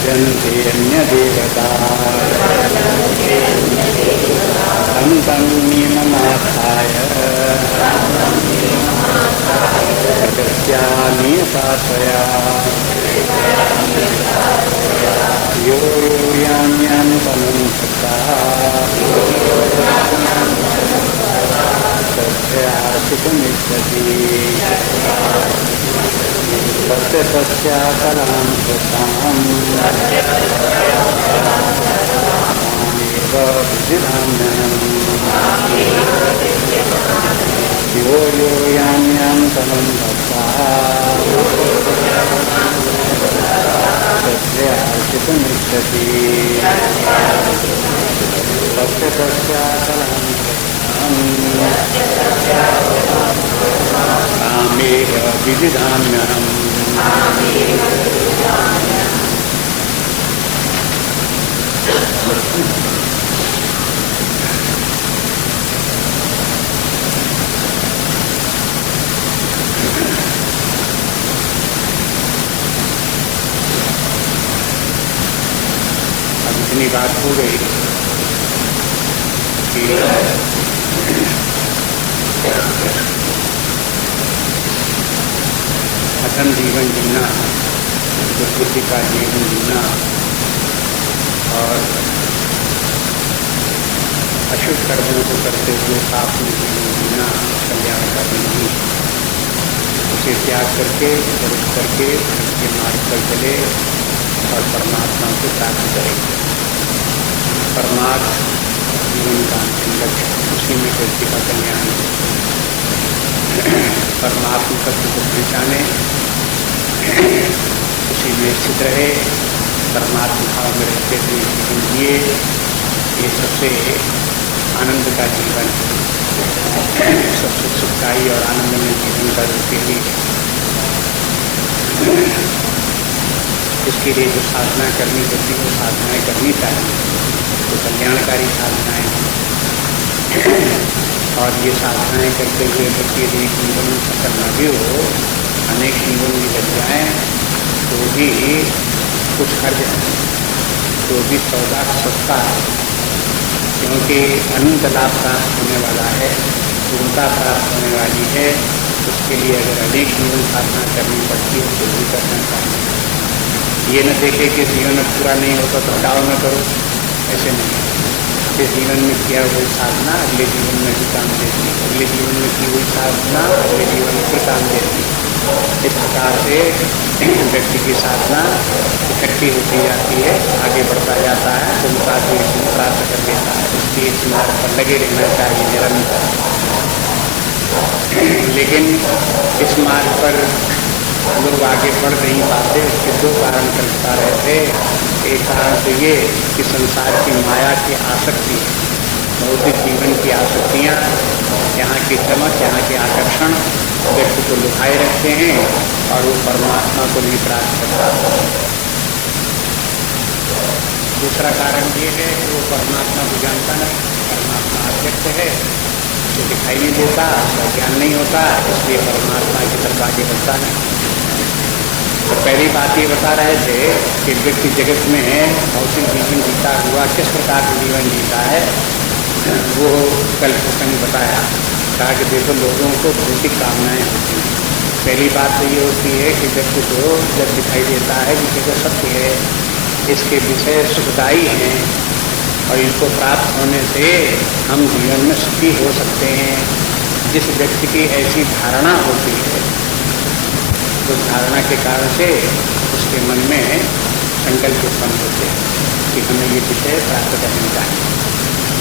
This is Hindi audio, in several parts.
भजन्ते अन्यदेवताः तं तं नियममास्थाय प्रगस्यामि उपासया यो यो यां यां तनुं तस्यासितुमिच्छति तस्य तस्याकलां कृताम् मामेव विधिधाम्यहम् यो यो यां यां तनुं तस्यासितुमिच्छति तस्य तस्याकलां कामेव विधिधाम्यहम् अब इतनी बात हो गई कि अखंड जीवन जीना, दुर्बुद्धि का जीवन जीना और अशुभ कर्मों को करते हुए पाप में जीवन जीना कल्याण करना नहीं। उसे त्याग करके दुरुस्त करके उसके मार्ग पर चले और परमात्मा को प्राप्त करे। परमात्मा जीवन का अंतिम लक्ष्य, उसी में व्यक्ति का कल्याण है। परमात्मा तत्व को पहचाने, उसी में स्थित रहे, परमात्मा भाव में रहते हुए जीवन जिए, ये सबसे आनंद का जीवन, सबसे सुखदायी और आनंदमय जीवन का रूपी। इसके लिए जो साधना करनी होती है, साधनाएं करनी चाहिए, तो कल्याणकारी साधनाएं और ये साधनाएं करते हुए व्यक्ति यदि जीवन में सफल न भी हो, अनेक जीवन भी लग जाए तो भी कुछ हर्ज है, तो भी सौदा सस्ता है, क्योंकि अनंत लाभ प्राप्त होने वाला है, पूर्णता प्राप्त होने वाली है। उसके लिए अगर अनेक जीवन साधना करनी पड़ती है तो भी करना चाहिए। ये न देखे कि जीवन में पूरा नहीं होता तो हटाओ न करो, ऐसे नहीं। इस जीवन में किया हुई साधना अगले जीवन में भी काम देती है, अगले जीवन में की हुई साधना अगले जीवन में फिर काम देती है। इस प्रकार से व्यक्ति की साधना इकट्ठी होती जाती है, आगे बढ़ता जाता है, पूर्णता को प्राप्त कर लेता है। इसलिए इस मार्ग पर लगे रहना चाहिए निरंतर। लेकिन इस मार्ग पर लोग आगे बढ़ नहीं पाते, इसके दो कारण चलता रहते। एक कारण तो ये कि संसार की माया की आसक्ति, भौतिक जीवन की आसक्तियाँ, यहाँ की चमक, यहाँ के आकर्षण व्यक्ति को लुभाए रखते हैं और वो परमात्मा को नहीं प्राप्त करता। दूसरा कारण ये है कि वो परमात्मा को जानता नहीं, परमात्मा अव्यक्त है, उसे दिखाई नहीं देता, उसका ज्ञान नहीं होता, इसलिए परमात्मा की तरफ आगे बढ़ता नहीं। तो पहली बात ये बता रहे थे कि व्यक्ति जगत में भौतिक जीवन जीता हुआ किस प्रकार का जीवन जीता है, वो कल प्रसंग बताया। कहा कि देखो लोगों को भौतिक कामनाएं होती हैं। पहली बात तो ये होती है कि व्यक्ति को जब दिखाई देता है कि देखो सत्य है, इसके विषय सुखदायी हैं और इनको प्राप्त होने से हम जीवन में सुखी हो सकते हैं। जिस व्यक्ति की ऐसी धारणा होती है, उस धारणा के कारण से उसके मन में संकल्प उत्पन्न होते हैं कि हमें ये विषय प्राप्त करने चाहिए।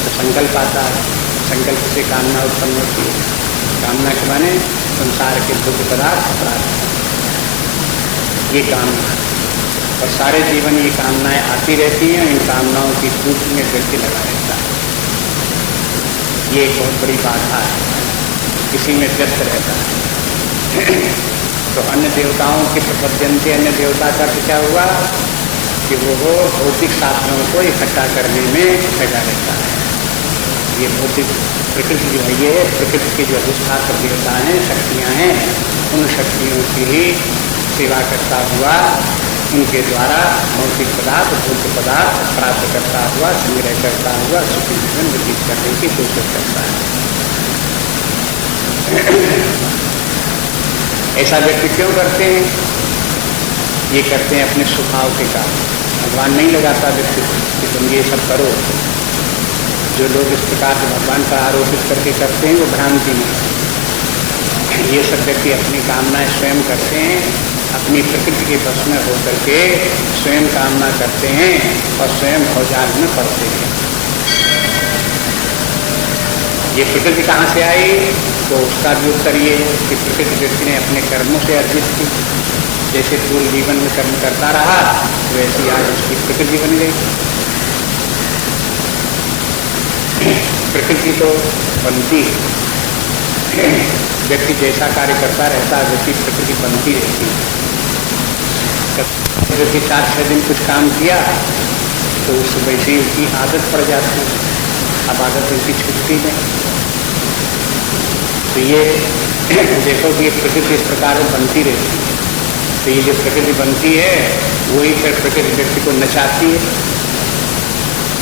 तो संकल्प आता है, संकल्प से कामना उत्पन्न होती है। कामना के माने संसार के भोग्य पदार्थ प्राप्त, ये कामना। और सारे जीवन ये कामनाएं आती रहती हैं, इन कामनाओं की पूर्ति में व्यक्ति लगा रहता है। ये एक बहुत बड़ी बाधा है, इसी में व्यस्त रहता है। तो अन्य देवताओं के प्रपद्यन्ते, अन्य देवता का क्या हुआ कि वो भौतिक साधनों को इकट्ठा करने में लगा रहता है। ये भौतिक प्रकृति जो है, ये प्रकृति के जो अधिष्ठात्र देवता हैं, शक्तियाँ हैं, उन शक्तियों की ही सेवा करता हुआ उनके द्वारा भौतिक पदार्थ भौतिक पदार्थ प्राप्त करता हुआ संग्रह करता हुआ सुखी जीवन व्यतीत करने की कोशिश करता है। ऐसा व्यक्ति क्यों करते हैं? ये करते हैं अपने स्वभाव के कारण। भगवान नहीं लगाता व्यक्ति कि तुम ये सब करो। जो लोग इस प्रकार से भगवान पर आरोपित करके करते हैं वो भ्रांति में। ये सब व्यक्ति अपनी कामनाएं स्वयं करते हैं, अपनी प्रकृति के वश में होकर के स्वयं कामना करते हैं और स्वयं भवजाल में पड़ते हैं। ये प्रकृति कहाँ से आई? तो उसका भी उत्तर ये है कि प्रकृति व्यक्ति ने अपने कर्मों से अर्जित की। जैसे पूर्व जीवन में कर्म करता रहा वैसी आज उसकी प्रकृति बन गई। प्रकृति तो बनती है, व्यक्ति जैसा कार्य करता रहता है वैसी प्रकृति बनती रहती है। व्यक्ति 4-6 दिन कुछ काम किया तो उस वैसे उसकी आदत पड़ जाती है। अब आदत उसकी छूटती नहीं। तो ये देखो कि ये प्रकृति इस प्रकार बनती रहती है। तो ये जो प्रकृति बनती है वही फिर प्रकृति व्यक्ति को नचाती है।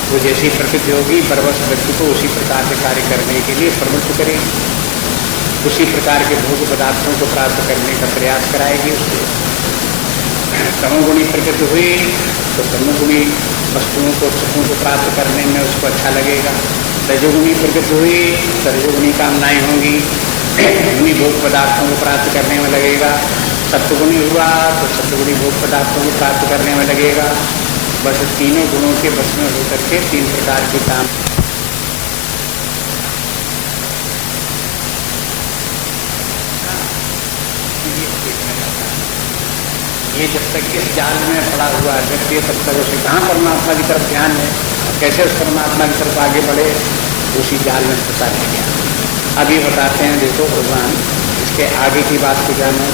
वो जैसी प्रकृति होगी परवश व्यक्ति को उसी प्रकार से कार्य करने के लिए प्रवृत्त करेगी, उसी प्रकार के भोग पदार्थों को प्राप्त करने का प्रयास कराएगी उसको। तमोगुणी प्रकृति हुई तो तमोगुणी वस्तुओं को सुखों को प्राप्त करने में उसको अच्छा लगेगा। रजोगुणी प्रकृति हुई तो रजोगुणी कामनाएं होंगी, उन्हीं भोग पदार्थों को प्राप्त करने में लगेगा। सत्वगुणी हुआ तो सत्वगुणी भोग पदार्थों को प्राप्त करने में लगेगा। बस तीनों गुणों के बस में होकर के 3 प्रकार के काम। ये जब तक इस जाल में पड़ा हुआ व्यक्ति तब तक उसे कहाँ परमात्मा की तरफ ध्यान है, कैसे उस परमात्मा की तरफ आगे बढ़े, उसी जाल में फंसा रह गया। अभी बताते हैं, देखो भगवान इसके आगे की बात को जानो।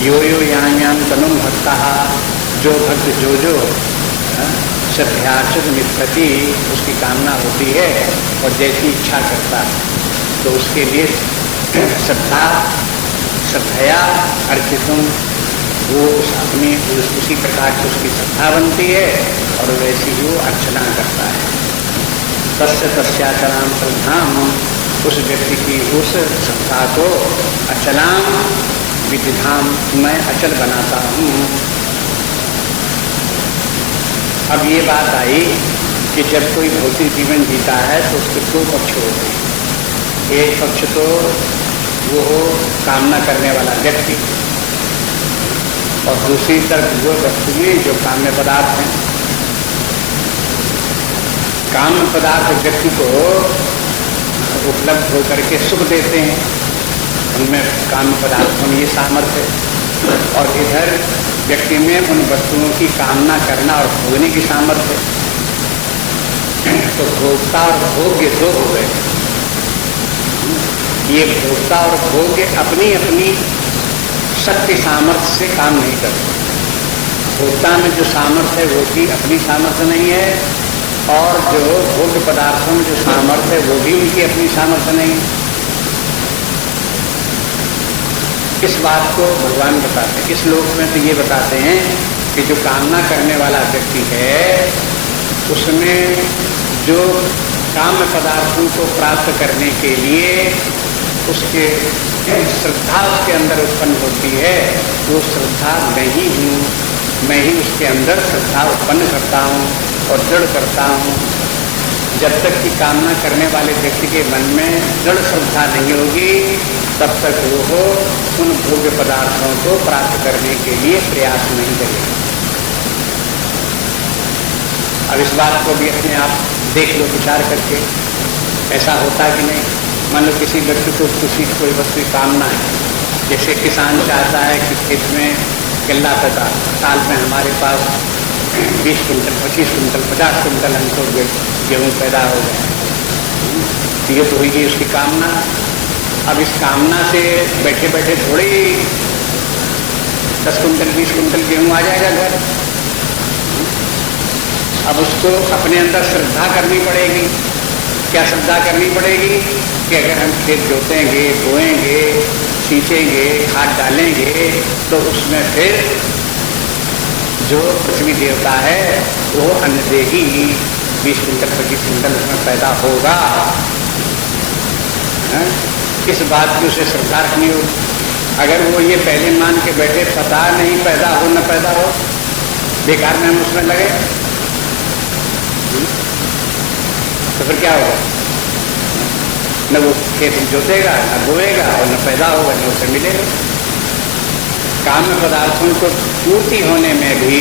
यो यो याम याम तनुम भक्ता, जो भक्त जो श्रद्धार्चित मित्रति उसकी कामना होती है और जैसी इच्छा करता है तो उसके लिए श्रद्धया अर्चितुम वो अपनी उसी प्रकार से उसकी श्रद्धा बनती है और वैसी ही वो अर्चना करता है। तस्य तस्याचलाम श्रद्धाम, उस व्यक्ति की उस श्रद्धा को अचलाम विधिधाम मैं अचल बनाता हूँ। अब ये बात आई कि जब कोई भौतिक जीवन जीता है तो उसके 2 पक्ष होते हैं। एक पक्ष तो वो हो कामना करने वाला व्यक्ति और दूसरी तरफ वो वस्तुएं जो काम्य पदार्थ हैं। काम्य पदार्थ व्यक्ति को उपलब्ध होकर के सुख देते हैं, उनमें काम्य पदार्थों में ये सामर्थ्य है, और इधर व्यक्ति में उन वस्तुओं की कामना करना और भोगने की सामर्थ्य है। तो भोक्ता और भोग्य 2 हो गए। ये भोक्ता और भोग्य अपनी अपनी शक्ति सामर्थ्य से काम नहीं करते। भोक्ता में जो सामर्थ्य है वो भी अपनी सामर्थ्य नहीं है, और जो भोग्य पदार्थों में जो सामर्थ्य है वो भी उनकी अपनी सामर्थ्य नहीं है। इस बात को भगवान बताते हैं। इस श्लोक में तो ये बताते हैं कि जो कामना करने वाला व्यक्ति है उसमें जो काम्य पदार्थों को प्राप्त करने के लिए उसके श्रद्धा उसके अंदर उत्पन्न होती है, वो श्रद्धा मैं ही हूँ, मैं ही उसके अंदर श्रद्धा उत्पन्न करता हूँ और दृढ़ करता हूँ। जब तक की कामना करने वाले व्यक्ति के मन में दृढ़ श्रद्धा नहीं होगी तब तक वो उन भोग्य पदार्थों को प्राप्त करने के लिए प्रयास नहीं करेगा। अब इस बात को भी अपने आप देख लो, विचार करके, ऐसा होता कि नहीं। मान लो किसी व्यक्ति को कोई वस्तु की कामना है, जैसे किसान चाहता है कि खेत में केला पैदा, साल में हमारे पास 20 कुंटल 25 कुंटल 50 कुंटल हमको गेहूँ पैदा हो जाए, तो ये तो होगी उसकी कामना। अब इस कामना से बैठे बैठे थोड़ी 10 कुंटल 20 कुंटल गेहूँ आ जाएगा घर। अब उसको अपने अंदर श्रद्धा करनी पड़ेगी। क्या श्रद्धा करनी पड़ेगी कि अगर हम खेत जोतेंगे, बोएंगे, सींचेंगे, खाद डालेंगे, तो उसमें फिर जो पृथ्वी देवता है वो अन्न देगी, 20 क्विंटल 25 क्विंटल उसमें पैदा होगा। इस बात की उसे श्रद्धा रखनी हो। अगर वो ये पहले मान के बैठे पता नहीं पैदा हो न पैदा हो, बेकार में हम उसमें लगे, तो फिर क्या होगा? न वो खेत जोतेगा, न बोएगा, और न पैदा होगा, न उसे मिलेगा। काम पदार्थों को पूर्ति होने में भी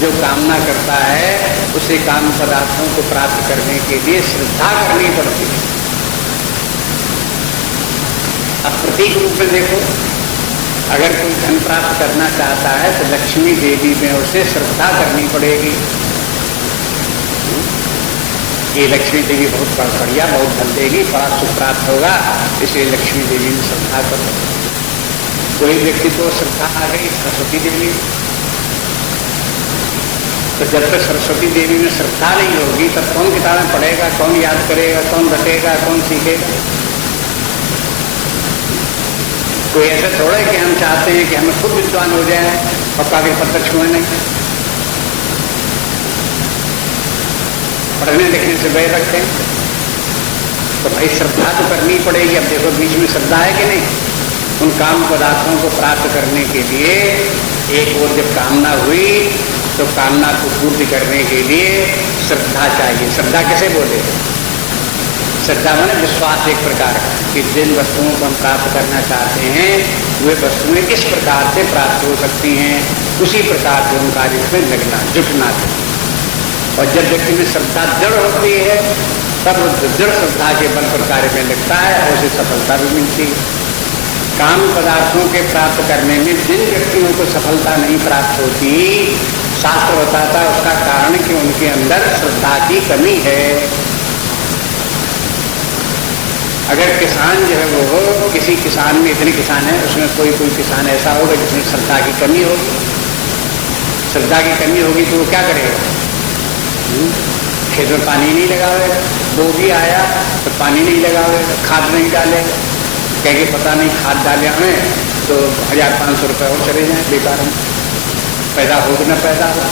जो कामना करता है उसे काम पदार्थों को प्राप्त करने के लिए श्रद्धा करनी पड़ती है। अब प्रतीक रूप में देखो, अगर कोई धन प्राप्त करना चाहता है तो लक्ष्मी देवी में उसे श्रद्धा करनी पड़ेगी। ये लक्ष्मी देवी बहुत बढ़िया, बहुत धन देगी, बड़ा सुख प्राप्त होगा, इसलिए लक्ष्मी देवी में श्रद्धा करो। कोई व्यक्ति को श्रद्धा आ गई सरस्वती देवी, तो जब तक सरस्वती देवी में श्रद्धा नहीं होगी तब कौन किताबें पढ़ेगा, कौन याद करेगा, कौन रटेगा, कौन सीखेगा? कोई ऐसा थोड़ा है कि हम चाहते हैं कि हमें खुद विद्वान हो जाए और कागज पत्तर छुए नहीं। पढ़ने लिखने से बैर रखते हैं, तो भाई श्रद्धा तो करनी पड़ेगी। अब देखो बीच में श्रद्धा है कि नहीं? उन काम पदार्थों को प्राप्त करने के लिए एक और जब कामना हुई तो कामना को पूर्ति करने के लिए श्रद्धा चाहिए। श्रद्धा कैसे बोले? श्रद्धा माने विश्वास एक प्रकार कि जिन वस्तुओं को हम प्राप्त करना चाहते हैं वे वस्तुएं किस प्रकार से प्राप्त हो सकती हैं, उसी प्रकार से उन कार्यों में लगना, जुटना चाहिए। और जब व्यक्ति में श्रद्धा दृढ़ होती है तब दृढ़ श्रद्धा के बल पर कार्य में लगता है और उसे सफलता भी मिलती है। काम पदार्थों के प्राप्त करने में जिन व्यक्तियों को सफलता नहीं प्राप्त होती, शास्त्र बताता है उसका कारण कि उनके अंदर श्रद्धा की कमी है। अगर किसान जो है वो किसी किसान में, इतने किसान है उसमें कोई किसान ऐसा होगा जिसमें श्रद्धा की कमी होगी। श्रद्धा की कमी होगी तो वो क्या करेगा? खेत में पानी नहीं लगावेगा, वो भी आया तो पानी नहीं लगावेगा, खाद नहीं डालेगा, कहेंगे पता नहीं खाद डाले हमें तो 1500 रुपये और चले जाए बेकार में, पैदा हो कि न पैदा हो।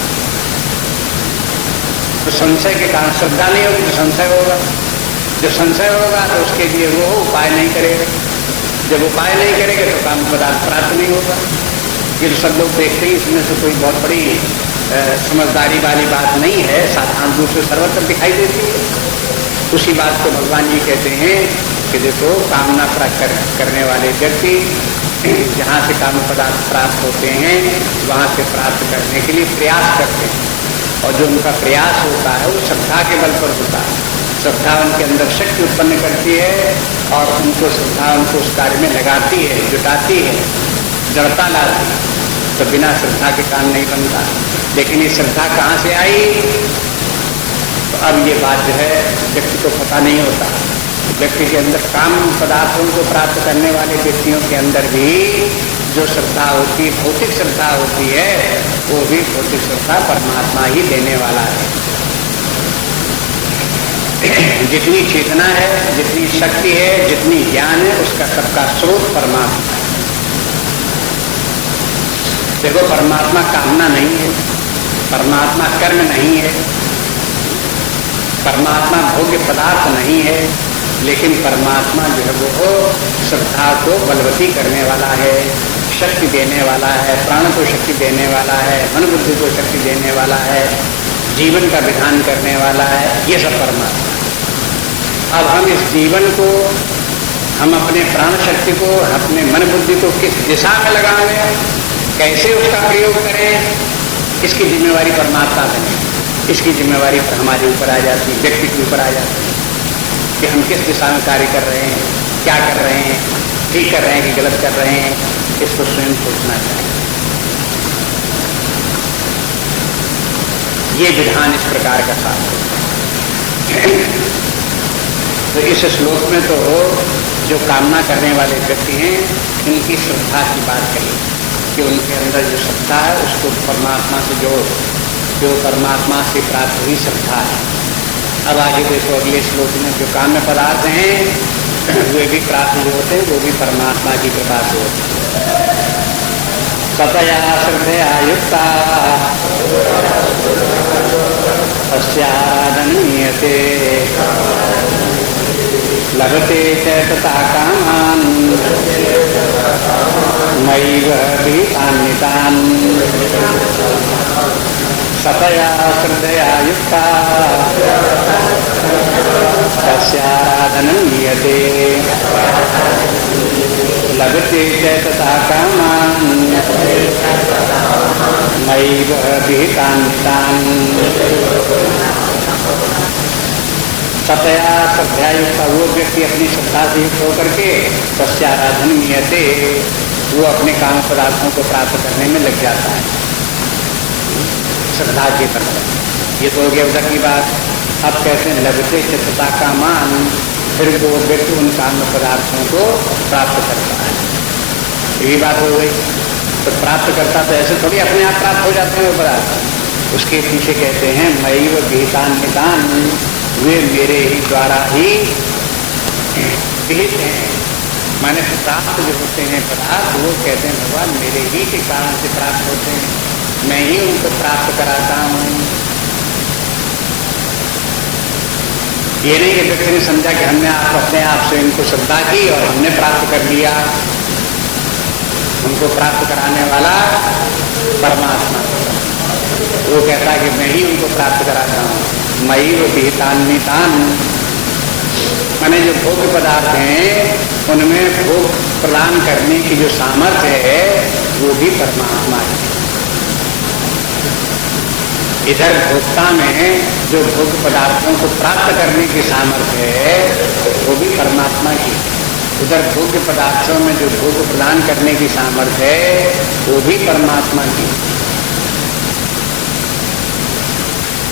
तो संशय के कारण श्रद्धा नहीं होगी तो संशय होगा, जब संशय होगा तो उसके लिए वो उपाय नहीं करेगा, जब उपाय नहीं करेगा तो काम पदार्थ प्राप्त नहीं होगा। ये तो सब लोग देखते ही, इसमें से कोई बहुत बड़ी समझदारी वाली बात नहीं है, साधारण रूप से सर्वत्र दिखाई देती है। उसी बात को भगवान जी कहते हैं कि देखो कामना करने वाले व्यक्ति जहाँ से काम पदार्थ प्राप्त होते हैं वहाँ से प्राप्त करने के लिए प्रयास करते हैं, और जो उनका प्रयास होता है वो श्रद्धा के बल पर होता है। श्रद्धा उनके अंदर शक्ति उत्पन्न करती है और उनको श्रद्धा उनको उस कार्य में लगाती है, जुटाती है, जड़ता लाती है। तो बिना श्रद्धा के काम नहीं बनता। लेकिन ये श्रद्धा कहाँ से आई? तो अब ये बात जो है व्यक्ति को पता नहीं होता। व्यक्ति के अंदर काम पदार्थों को प्राप्त करने वाले व्यक्तियों के अंदर भी जो श्रद्धा होती है, भौतिक श्रद्धा होती है, वो भी भौतिक श्रद्धा परमात्मा ही देने वाला है। जितनी चेतना है, जितनी शक्ति है, जितनी ज्ञान है, उसका सबका स्रोत परमात्मा है। देखो परमात्मा कामना नहीं है, परमात्मा कर्म नहीं है, परमात्मा भोग्य पदार्थ नहीं है, लेकिन परमात्मा जो है वो श्रद्धा को बलवती करने वाला है, शक्ति देने वाला है, प्राण को शक्ति देने वाला है, मन बुद्धि को शक्ति देने वाला है, जीवन का विधान करने वाला है, ये सब परमात्मा। अब हम इस जीवन को, हम अपने प्राण शक्ति को, अपने मन बुद्धि को किस दिशा में लगाएं, कैसे उसका प्रयोग करें, इसकी जिम्मेवारी परमात्मा बने। इसकी जिम्मेवारी हमारे ऊपर आ जाती है, व्यक्ति के ऊपर आ जाती है कि हम किस दिशा में कार्य कर रहे हैं, क्या कर रहे हैं, ठीक कर रहे हैं कि गलत कर रहे हैं, इसको स्वयं सोचना चाहिए। ये विधान इस प्रकार का साथ है। तो इस श्लोक में तो जो कामना करने वाले व्यक्ति हैं उनकी श्रद्धा की बात कही कि उनके अंदर जो श्रद्धा है उसको परमात्मा से जो परमात्मा से प्राप्त हुई श्रद्धा है। अब आगे देखो अगले श्लोक में जो काम्य पदार्थ हैं वे भी प्राप्त जो होते हैं वो भी परमात्मा की कृपा से होते हैं। सतया श्रद्धया युक्ता तस्याराधनीयते लभते च तथा कामान् मयि भीतान्वितान्। सतया श्रद्धया युक्ता तस्याराधनीयते लभते च तथा कामान् मयि भीतान्वितान्। सतया श्रद्धया युक्त वो व्यक्ति अपनी श्रद्धा से युक्त होकर के तस्याराधनीयते वो अपने काम पदार्थों को प्राप्त करने में लग जाता है श्रद्धा के तरफ। ये तो हो गया उधर की बात। अब कहते हैं लभते चित्तता का मान, फिर वो व्यक्ति उन काम पदार्थों को प्राप्त करता है। यही बात हो गई। तो प्राप्त करता तो ऐसे थोड़ी अपने आप प्राप्त हो जाते हैं वो पदार्थ। उसके पीछे कहते हैं मयि व विहितान्वितान्, वे मेरे ही द्वारा ही विहित हैं। माने प्राप्त जो होते हैं पदार्थ वो कहते हैं भगवान मेरे ही के कारण से प्राप्त होते हैं, मैं ही उनको प्राप्त कराता हूँ। ये नहीं कि व्यक्ति ने समझा कि हमने अपने आप से इनको श्रद्धा की और हमने प्राप्त कर लिया। उनको प्राप्त कराने वाला परमात्मा, वो कहता है कि मैं ही उनको प्राप्त कराता हूँ। मयि व विहितान्वितान्, माने जो भोग पदार्थ हैं उनमें भोग प्रदान करने की जो सामर्थ्य है वो भी परमात्मा है। इधर भोक्ता में जो भोग पदार्थों को प्राप्त करने की सामर्थ्य है वो भी परमात्मा की। उधर भोग पदार्थों में जो भोग प्रदान करने की सामर्थ्य है वो भी परमात्मा की।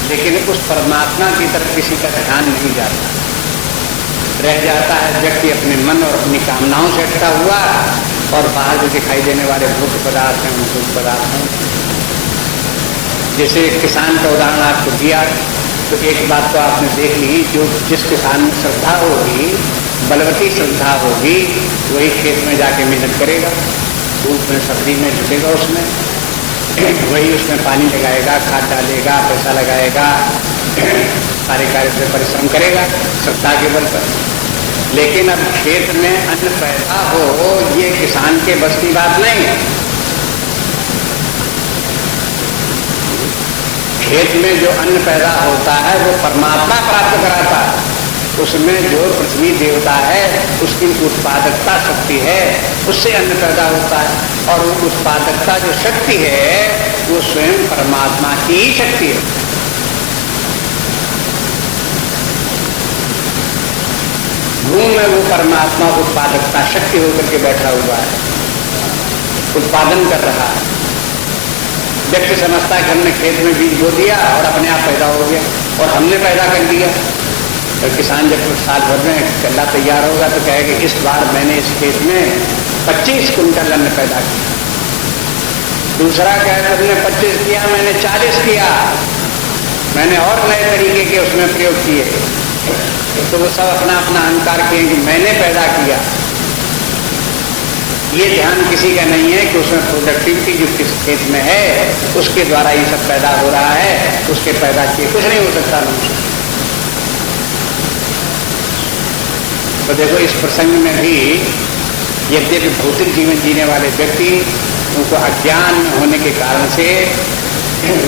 लेकिन उस परमात्मा की तरफ किसी का ध्यान नहीं जाता, रह जाता है व्यक्ति अपने मन और अपनी कामनाओं से अटका हुआ, और बाहर जो दिखाई देने वाले भोग पदार्थ हैं उन भोग पदार्थ हैं। जैसे किसान का उदाहरण आपको दिया, तो एक बात तो आपने देख ली, जो जिस किसान में श्रद्धा होगी, बलवती श्रद्धा होगी, वही खेत में जाके मेहनत करेगा, धूप में सब्जी में जुटेगा, उसमें वही उसमें पानी लगाएगा, खाद डालेगा, पैसा लगाएगा, सारे कार्य से परिश्रम करेगा श्रद्धा के बल पर। लेकिन अब खेत में अन्न पैदा हो ये किसान के बस की बात नहीं है। खेत में जो अन्न पैदा होता है वो परमात्मा प्राप्त कराता है। उसमें जो पृथ्वी देवता है उसकी उत्पादकता शक्ति है, उससे अन्न पैदा होता है, और वो उत्पादकता जो शक्ति है वो स्वयं परमात्मा की ही शक्ति है। भूमि में वो परमात्मा उत्पादकता शक्ति होकर के बैठा हुआ है, उत्पादन कर रहा है। व्यक्ति समझता है कि हमने खेत में बीज बो दिया और अपने आप पैदा हो गया, और हमने पैदा कर दिया। तो किसान जब साल भर में गल्ला तैयार होगा तो कहेगा इस बार मैंने इस खेत में 25 कुंटल अन्न पैदा किया। दूसरा कहेगा तुमने 25 किया, मैंने 40 किया, मैंने और नए तरीके के उसमें प्रयोग किए। तो वो सब अपना अपना अहंकार किए कि मैंने पैदा किया। ये ध्यान किसी का नहीं है कि उसमें प्रोडक्टिविटी जो किस खेत में है उसके द्वारा ये सब पैदा हो रहा है, उसके पैदा किए कुछ नहीं हो सकता मनुष्य। तो देखो इस प्रसंग में भी यद्यपि भौतिक जीवन जीने वाले व्यक्ति उनको अज्ञान होने के कारण से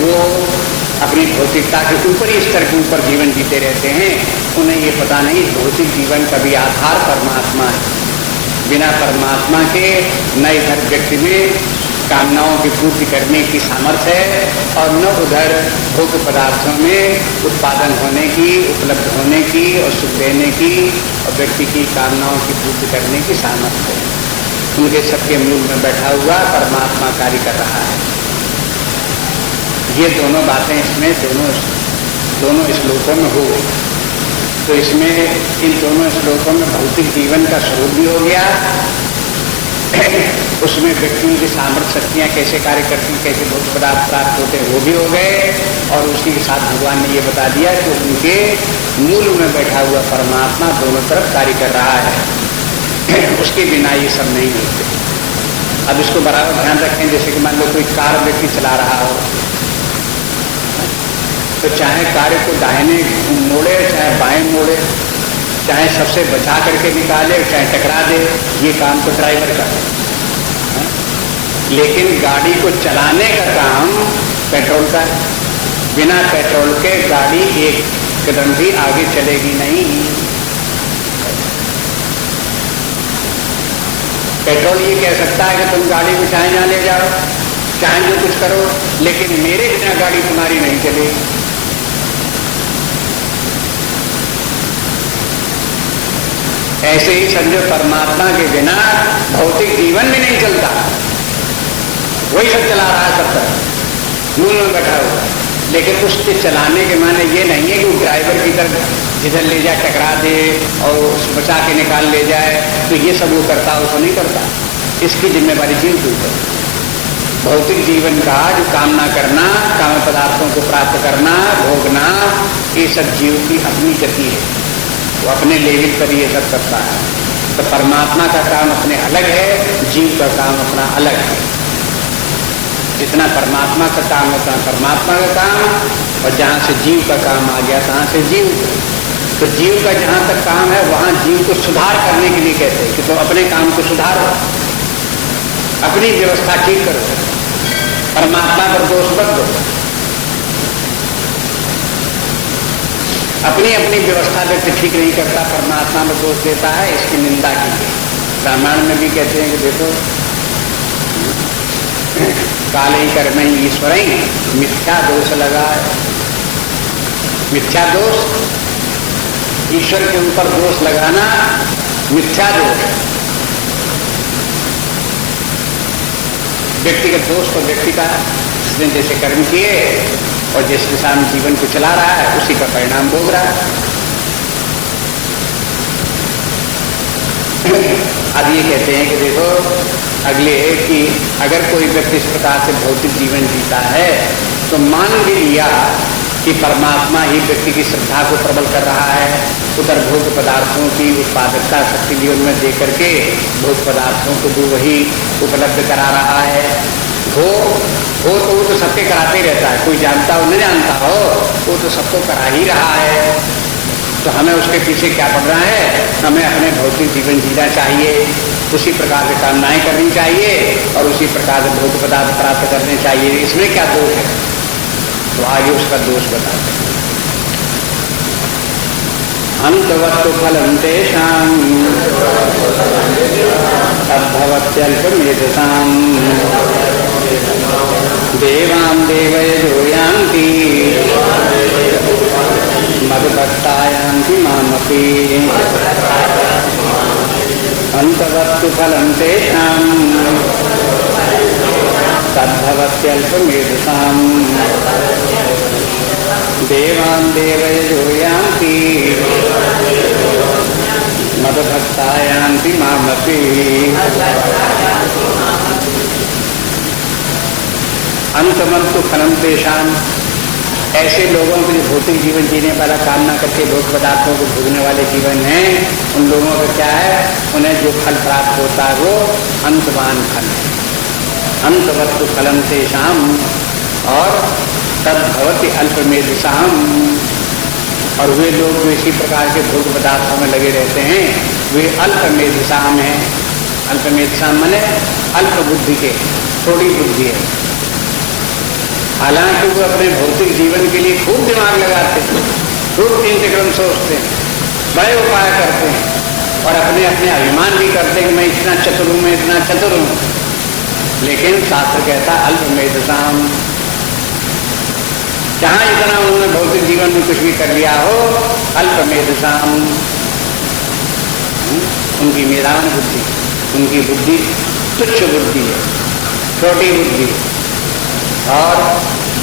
वो अपनी भौतिकता के ऊपरी स्तर के ऊपर जीवन जीते रहते हैं। उन्हें ये पता नहीं भौतिक जीवन का भी आधार परमात्मा है। बिना परमात्मा के न इधर व्यक्ति में कामनाओं की पूर्ति करने की सामर्थ्य है और न उधर भोग पदार्थों में उत्पादन होने की, उपलब्ध होने की और सुख देने की और व्यक्ति की कामनाओं की पूर्ति करने की सामर्थ्य है। उनके सबके मूल में बैठा हुआ परमात्मा कार्य कर रहा है। ये दोनों बातें इसमें दोनों श्लोकों में हो गई। तो इसमें इन दोनों श्लोकों में भौतिक जीवन का स्वरूप भी हो गया, उसमें व्यक्तियों की सामर्थ्य शक्तियाँ कैसे कार्य करती, कैसे भोग पदार्थ प्राप्त होते हैं वो भी हो गए, और उसी के साथ भगवान ने ये बता दिया कि उनके मूल में बैठा हुआ परमात्मा दोनों तरफ कार्य कर रहा है। उसके बिना ये सब नहीं होते। अब इसको बराबर ध्यान रखें, जैसे कि मान लो कोई कार व्यक्ति चला रहा हो, तो चाहे कार को दाहिने मोड़े चाहे बाएं मोड़े, चाहे सबसे बचा करके निकाले चाहे टकरा दे, ये काम तो ड्राइवर का है। लेकिन गाड़ी को चलाने का काम पेट्रोल का है। बिना पेट्रोल के गाड़ी एक कदम भी आगे चलेगी नहीं। पेट्रोल ये कह सकता है कि तुम गाड़ी को चाहे जहां ले जाओ, चाहे जो कुछ करो, लेकिन मेरे बिना गाड़ी तुम्हारी नहीं चलेगी। ऐसे ही समझो, परमात्मा के बिना भौतिक जीवन भी नहीं चलता। वही सब चला रहा है, सब तरफ मूल में बैठा हुआ, लेकिन उसके चलाने के माने ये नहीं है कि वो ड्राइवर की तरफ जिधर ले जाए टकरा दे और बचा के निकाल ले जाए, तो ये सब वो करता उसको नहीं करता। इसकी जिम्मेवारी जीव की है। भौतिक जीवन का जो कामना करना, काम पदार्थों को प्राप्त करना, भोगना, ये सब जीव की अपनी गति है, वो अपने लेवल पर ये सब करता है। तो परमात्मा का काम अपने अलग है, जीव का काम अपना अलग है। जितना परमात्मा का काम होता है परमात्मा का काम, और जहाँ से जीव का काम आ गया तहाँ से जीव। तो जीव का जहाँ तक काम है वहाँ जीव को सुधार करने के लिए कहते हैं कि तुम अपने काम को सुधारो, अपनी व्यवस्था ठीक करो, परमात्मा पर दोष मत दो। अपनी अपनी व्यवस्था व्यक्ति ठीक नहीं करता, परमात्मा में दोष देता है, इसकी निंदा की। रामायण में भी कहते हैं कि देखो, काले कर्म ईश्वर मिथ्या दोष लगा है। मिथ्या दोष, ईश्वर के ऊपर दोष लगाना मिथ्या दोष। व्यक्तिगत दोष तो व्यक्ति का, जिसने जैसे कर्म किए और जिस दिशा में जीवन को चला रहा है उसी का परिणाम भोग रहा है। अब ये कहते हैं कि देखो अगले कि अगर कोई व्यक्ति इस प्रकार से भौतिक जीवन जीता है तो मान भी लिया कि परमात्मा ही व्यक्ति की श्रद्धा को प्रबल कर रहा है, उधर भोग पदार्थों की उत्पादकता शक्ति जीवन में दे करके भोग पदार्थों को भी वही उपलब्ध करा रहा है। हो तो वो तो सबके कराते ही रहता है, कोई जानता हो न जानता हो वो तो सबको करा ही रहा है। तो हमें उसके पीछे क्या पड़ रहा है, हमें अपने भौतिक जीवन जीना चाहिए, उसी प्रकार से कामनाएं करनी चाहिए और उसी प्रकार से भोग पदार्थ प्राप्त करने चाहिए। इसमें क्या दोष है? तो आगे उसका दोष बताते हैं। अंतवस्तु फलम तेषां तद्भवत्यल्पमेधसाम् देवान् देवयजो यान्ति मद्भक्ता यान्ति मामपि। अंतवस्तु फलम तेषां तद्भवत्यल्पमेधसाम् देवान् देवयजो यान्ति मद्भक्ता यान्ति मामपि। अंतमंतु फलम तेषां, ऐसे लोगों के जो भौतिक जीवन जीने वाला कामना करके भोग पदार्थों को भोगने वाले जीवन है, उन लोगों का क्या है, उन्हें जो फल प्राप्त होता है वो अंतवान फल है। अंतवस्तु फलम तेषां और तद्भवति अल्पमेधसाम्, और वे लोग जो इसी प्रकार के भोग पदार्थों में लगे रहते हैं वे अल्पमेधसाम् हैं। अल्पमेधसाम् माने अल्प बुद्धि के, थोड़ी बुद्धि है। हालांकि वो अपने भौतिक जीवन के लिए खूब दिमाग लगाते हैं, खूब तीन क्रम सोचते हैं, बड़े उपाय करते हैं और अपने अपने अभिमान भी करते हैं कि मैं इतना चतुर हूं, मैं इतना चतुर हूं। लेकिन शास्त्र कहता अल्पमेधसाम्, जहां इतना उन्होंने भौतिक जीवन में कुछ भी कर लिया हो, अल्पमेधसाम्, उनकी मेधान बुद्धि, उनकी बुद्धि तुच्छ बुद्धि है, छोटी बुद्धि है। और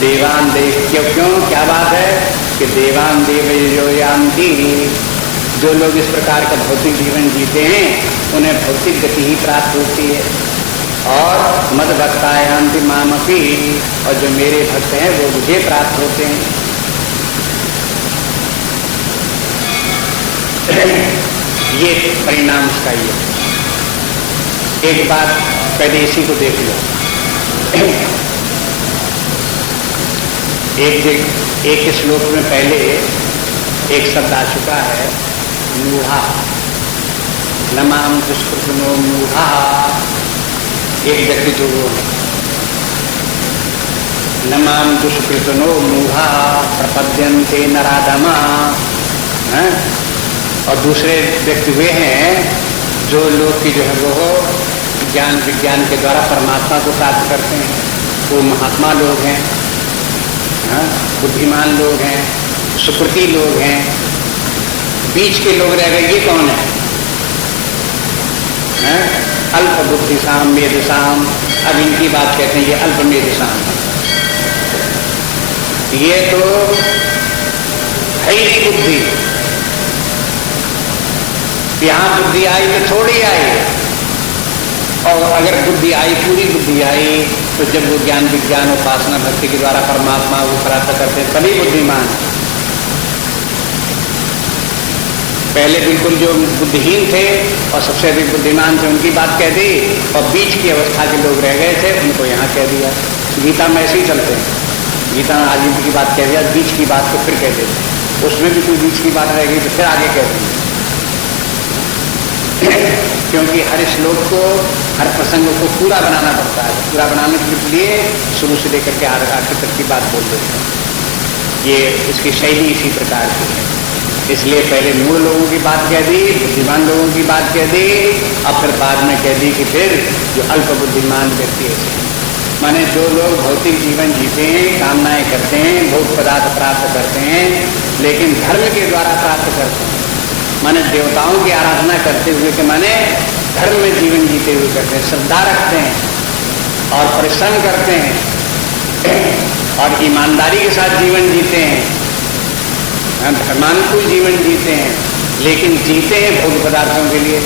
देवान देव, क्यों क्या बात है कि देवान देव जो यान्ति, जो लोग इस प्रकार का भौतिक जीवन जीते हैं उन्हें भौतिक गति ही प्राप्त होती है। और मद्भक्ता यान्ति मामपि, और जो मेरे भक्त हैं वो मुझे प्राप्त होते हैं। ये परिणाम उसका ये। एक बात पहले इसी को देख लो। एक श्लोक में पहले एक शब्द आ चुका है, मूढ़ा। नमाम दुष्कृतनो मूढ़ा, एक व्यक्ति तो वो है, नमाम दुष्कृतनो मूढ़ा प्रपद्यन्ते नराधमा। और दूसरे व्यक्ति वे हैं जो लोग की जो है वो ज्ञान विज्ञान के द्वारा परमात्मा को प्राप्त करते हैं, वो महात्मा लोग हैं, बुद्धिमान लोग हैं, सुकृति लोग हैं। बीच के लोग रह गए, ये कौन है? अल्प बुद्धिसाम मेधसाम। अब इनकी बात कहते हैं, ये अल्प मेधसाम, ये तो है ही बुद्धि। यहां बुद्धि आई तो थोड़ी आई, और अगर बुद्धि आई, पूरी बुद्धि आई, तो जब वो ज्ञान विज्ञान उपासना भक्ति के द्वारा परमात्मा को प्राप्त करते हैं तभी बुद्धिमान। पहले बिल्कुल जो बुद्धिहीन थे और सबसे अधिक बुद्धिमान थे उनकी बात कह दी, और बीच की अवस्था के लोग रह गए थे उनको यहाँ कह दिया। गीता में ऐसे ही चलते हैं, गीता में आजीवन की बात कह दिया, बीच की बात को फिर कह देते, उसमें भी कोई बीच की बात रह गई तो फिर आगे कह देंगे। क्योंकि हर श्लोक को, हर प्रसंग को पूरा बनाना पड़ता है। पूरा बनाने के लिए शुरू से लेकर के आखिर तक की बात बोल देते हैं। ये इसकी शैली इसी प्रकार की है। इसलिए पहले मूल लोगों की बात कह दी, बुद्धिमान लोगों की बात कह दी, और फिर बाद में कह दी कि फिर जो अल्प बुद्धिमान व्यक्ति है, माने जो लोग भौतिक जीवन जीते हैं, कामनाएं करते हैं, भोग पदार्थ प्राप्त करते हैं, लेकिन धर्म के द्वारा प्राप्त करते हैं, माने देवताओं की आराधना करते हुए के माने धर्म में जीवन जीते हुए करते हैं, श्रद्धा रखते हैं और परिश्रम करते हैं और ईमानदारी के साथ जीवन जीते हैं, धर्मानुकूल जीवन जीते हैं, लेकिन जीते हैं भोग पदार्थों के लिए।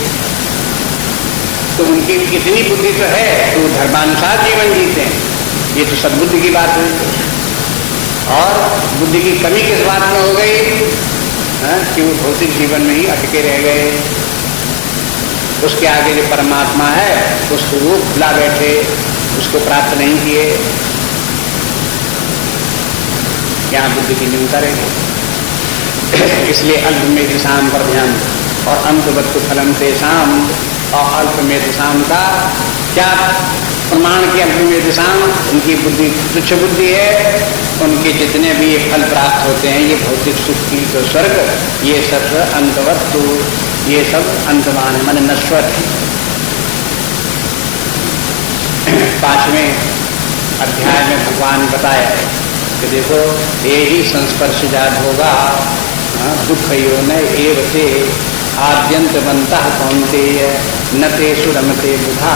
तो उनकी इतनी बुद्धि तो है तो वो धर्मानुसार जीवन जीते हैं। ये तो सद्बुद्धि की बात है। और बुद्धि की कमी किस बात में हो गई? कि वो भौतिक जीवन में ही अटके रह गए। उसके आगे जो परमात्मा है उसको वो भुला बैठे, उसको प्राप्त नहीं किए। यहाँ बुद्धि की न्यूनता रहेगी। इसलिए अल्प में दिशाम पर ध्यान, और अंतवत्तु फलम तेषाम। और अल्प में दिशाम का क्या प्रमाण की? अल्प में दिशाम, उनकी बुद्धि तुच्छ बुद्धि है। उनके जितने भी ये फल प्राप्त होते हैं, ये भौतिक सुख की तो स्वर्ग, ये सब अंतवत्तु, ये सब अंतमान है, माने नश्वर है। 5वें अध्याय में भगवान बताया है कि देखो ये ही संस्पर्श जात होगा, दुख योन एवते आद्यंत बनता कौन्तेय न तेषु रमते बुधा।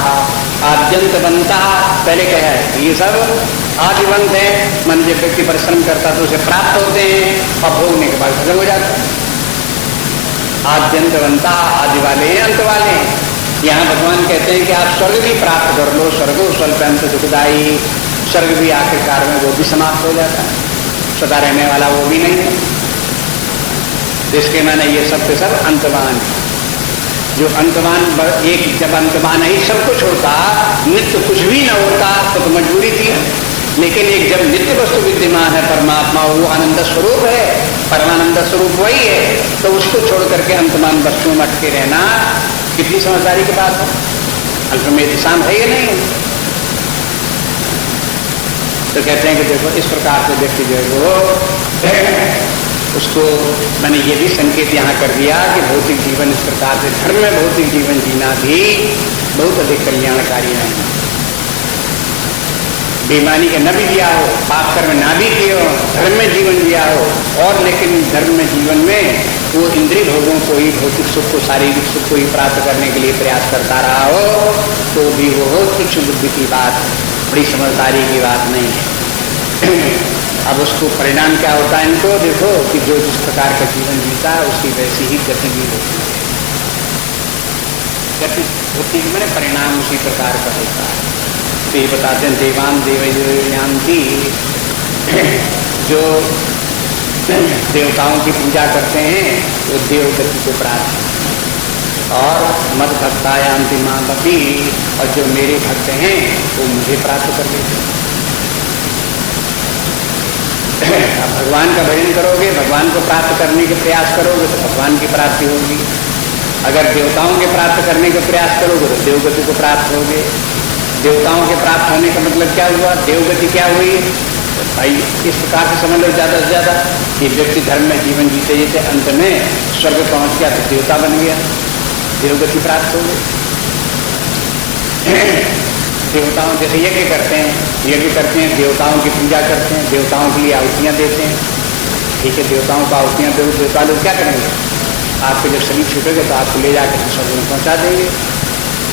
आद्यंत बनता पहले कहा है, ये सब आदिवंत है, मन जब व्यक्ति परिश्रम करता तो उसे प्राप्त होते हैं और भोगने के बाद खत्म हो जाता है। आद्यंत बनता, आदि वाले हैं, अंत वाले हैं। यहाँ भगवान कहते हैं कि आप स्वर्ग भी प्राप्त कर लो, स्वर्गो स्वल्प अंत दुखदायी। स्वर्ग भी आखिरकार में वो भी समाप्त हो जाता है, सदा रहने वाला वो भी नहीं है। जिसके माने ये सब के सब अंतमान। जो अंतमान, एक जब अंतमान ही सब कुछ होता, नित्य कुछ भी न होता तो मजबूरी थी। लेकिन एक जब नित्य वस्तु विद्यमान है परमात्मा, वो आनंद स्वरूप है, परमानंद स्वरूप वही है, तो उसको छोड़ करके अंतमान वस्तुओं में अटके रहना कितनी समझदारी की बात है। अल्प में दिशाम है ये नहीं। तो कहते हैं कि देखो इस प्रकार से व्यक्ति जो है वो उसको मैंने ये भी संकेत यहाँ कर दिया कि भौतिक जीवन इस प्रकार से, धर्म में भौतिक जीवन जीना भी बहुत अधिक कल्याणकारी है। बेईमानी का न भी जिया हो, पाप कर्म ना भी किए हो, धर्म में जीवन जिया हो, और लेकिन धर्म में जीवन में वो इंद्रिय भोगों को ही, भौतिक सुख को, शारीरिक सुख को ही प्राप्त करने के लिए प्रयास करता रहा हो, तो भी वो तुच्छ बुद्धि की बात, बड़ी समझदारी की बात नहीं है। अब उसको परिणाम क्या होता है इनको देखो कि जो जिस प्रकार का जीवन जीता है उसकी वैसी ही गति भी होती है। गति होती है मैंने परिणाम उसी प्रकार का होता है। तो ये बताते हैं देवान देवयांती, जो देवताओं की पूजा करते हैं वो देव गति को प्राप्त, और मद भक्तायान्ति मामपि, और जो मेरे भक्त हैं वो मुझे प्राप्त कर लेते हैं। अब भगवान का भजन करोगे, भगवान को प्राप्त करने के प्रयास करोगे तो भगवान की प्राप्ति होगी। अगर देवताओं के प्राप्त करने का प्रयास करोगे तो देवगति को प्राप्त होगे। देवताओं के प्राप्त होने का मतलब क्या हुआ? देवगति क्या हुई? भाई इस प्रकार से समझ लो ज्यादा से ज्यादा कि व्यक्ति धर्म में जीवन जीते जीते अंत में स्वर्ग पहुंच गया तो देवता बन गया, देवगति प्राप्त हो गई। देवताओं जैसे यज्ञ करते हैं, देवताओं की पूजा करते हैं, देवताओं के लिए आहुतियां देते हैं। ठीक है, देवताओं को आहुतियां दो, देवता लोग क्या करेंगे? आपके जब शरीर छूटेगा तो आपको ले जाकर स्वर्ग में पहुंचा देंगे,